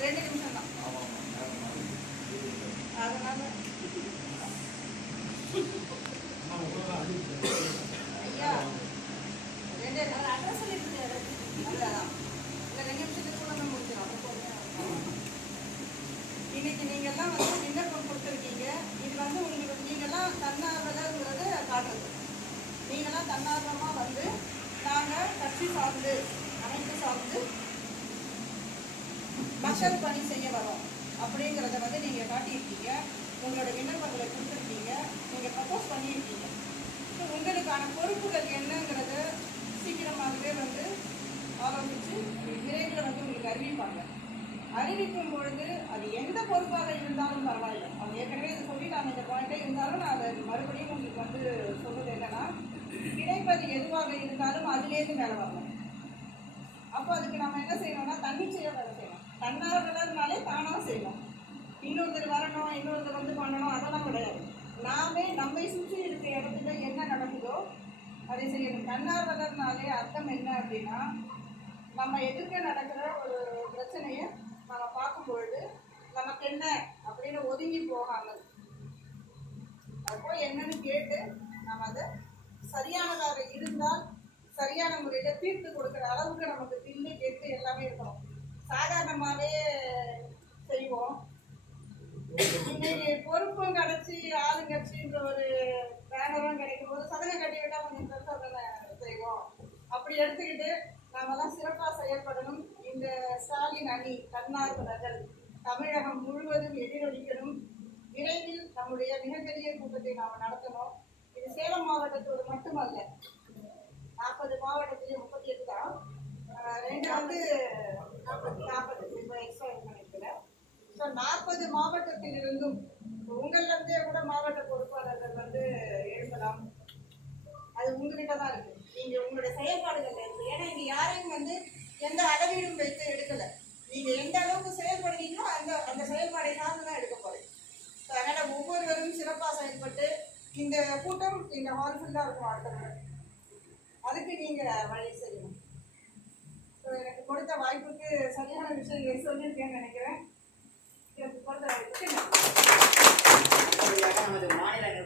2 நிமிஷம் தான். அதனால ஐயா 2 அட்ரஸ் சொல்லிட்டு அவ்வளோதான். இல்லை 2 நிமிஷத்துக்குள்ள நம்ம முடிச்சிடும். இன்னைக்கு நீங்கள்லாம் வந்து விண்ணப்பம் கொடுத்துருக்கீங்க. இது வந்து உங்களுக்கு நீங்கள்லாம் தன்னார்வலங்கிறது காட்டுறது. நீங்களாம் தன்னார்வமாக வந்து நாங்கள் கட்சி சார்ந்து அமைப்பு சார்ந்து மக்கள் பணி செய்ய வரோம் அப்படிங்கிறத வந்து நீங்கள் காட்டியிருக்கீங்க. உங்களோட விண்ணப்பங்களை கொடுத்துருக்கீங்க. நீங்கள் ப்ரப்போஸ் பண்ணியிருக்கீங்க. உங்களுக்கான பொறுப்புகள் என்னங்கிறத சீக்கிரமாகவே வந்து ஆலோசித்து விரைவில் வந்து உங்களுக்கு அறிவிப்பாங்க. அறிவிக்கும் பொழுது அது எந்த பொறுப்பாக இருந்தாலும் பரவாயில்லை. அவங்க ஏற்கனவே இது சொல்லிட்டாங்க இந்த பாயிண்டே, இருந்தாலும் நான் அதை மறுபடியும் உங்களுக்கு வந்து சொல்வது என்னன்னா, கிடைப்பது எதுவாக இருந்தாலும் அதுலேருந்து மேலே வரணும். அப்போ அதுக்கு நம்ம என்ன செய்யணும்னா தன்னிச்சையாக வேலை செய்யணும். தன்னார்வலர்னாலே தானாக செய்யணும். இன்னொருத்தர் வரணும், இன்னொருத்தர் வந்து பண்ணணும், அதெல்லாம் கிடையாது. நாமே நம்மை சுற்றி இருக்கிற இடத்துல என்ன நடக்குதோ அதை செய்யணும். தன்னார்வலர்னாலே அர்த்தம் என்ன அப்படின்னா, நம்ம எதிர்க்க நடக்கிற ஒரு பிரச்சனையை நம்ம பார்க்கும்பொழுது நமக்கு என்ன அப்படின்னு ஒதுங்கி போகாமல் அப்போ என்னன்னு கேட்டு நம்ம அதை சரியானதாக இருந்தால் சரியான முறையில் தீர்த்து கொடுக்குற அளவுக்கு நமக்கு தில்லு கேட்டு எல்லாமே இருக்கணும். சாதாரணமாகவே செய்வோம். இன்னைக்கு பொறுப்பும் கிடச்சி ஆளுங்கட்சின்ற ஒரு பேனரும் கிடைக்கும் போது சதனை கட்டி விட்டால் கொஞ்சம் பெருசாக செய்வோம். அப்படி எடுத்துக்கிட்டு நாமெல்லாம் சிறப்பாக செயல்படணும். இந்த ஸ்டாலின் அணி தன்னார்வலர்கள் தமிழகம் முழுவதும் எதிரொலிக்கணும். விரைவில் நம்முடைய மிகப்பெரிய கூட்டத்தை நாம் நடத்தணும். இது சேலம் மாவட்டத்தோடு மட்டுமல்ல, 40 மாவட்டத்திலேயே 38 தான். 2 வந்து 40 இப்போ எக்ஸ்ட்ரா பண்ணியிருக்கிறேன். ஸோ 40 மாவட்டத்திலிருந்தும் உங்களிலிருந்தே கூட மாவட்ட பொறுப்பாளர்கள் வந்து எழுதலாம். அது உங்ககிட்ட தான் இருக்குது. நீங்கள் உங்களுடைய செயல்பாடுகள் இருக்குது. ஏன்னா இங்கே யாரையும் வந்து எந்த அளவீடும் வைத்து எடுக்கலை. நீங்கள் எந்த அளவுக்கு செயல்படுறீங்களோ அந்த செயல்பாடை சார்ந்து தான் எடுக்க போகிறீங்க. ஸோ அதனால் ஒவ்வொருவரும் சிறப்பாக செயல்பட்டு இந்த கூட்டம் இந்த ஹால் ஃபுல்லாக இருக்கும். அடுத்த அதுக்கு நீங்கள் வழி செய்யணும். ஸோ எனக்கு கொடுத்த வாய்ப்புக்கு சரியான விஷயங்களை சொல்லியிருக்கேன்னு நினைக்கிறேன். எனக்கு கொடுத்த வாய்ப்புக்கு